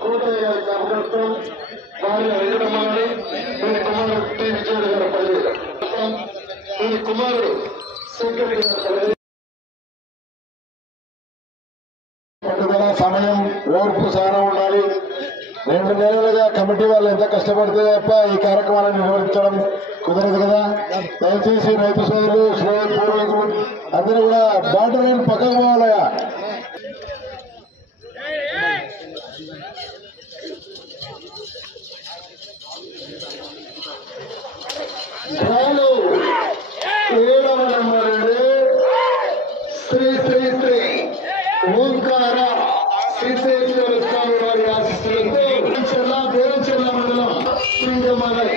కోటయ్య గారి జ్ఞాపకత్వం భార్య వెంకటమ్మని వీరి కుమారుడు టి విజయుడు గారి పల్లి వీరి కుమారుడు శంకర్ గారి పల్లి పట్టుదల సమయం ఓర్పు సహనం ఉండాలి. 2 నెలలుగా కమిటీ వాళ్ళు ఎంత కష్టపడితే తప్ప ఈ కార్యక్రమాలను నిర్వహించడం కుదరదు కదా. దయచేసి రైతు సోదరులు స్నేహపూర్వకులు అందరూ కూడా బార్డర్ లైన్ పక్కకు పోవాలయా. బాలు 7వ నెంబర్ అండి. శ్రీ శ్రీ శ్రీ ఓంకార సిద్ధేశ్వర స్వామి వారి ఆశీస్సులతో దేవచెల్ల మండలం శ్రీజమానగర్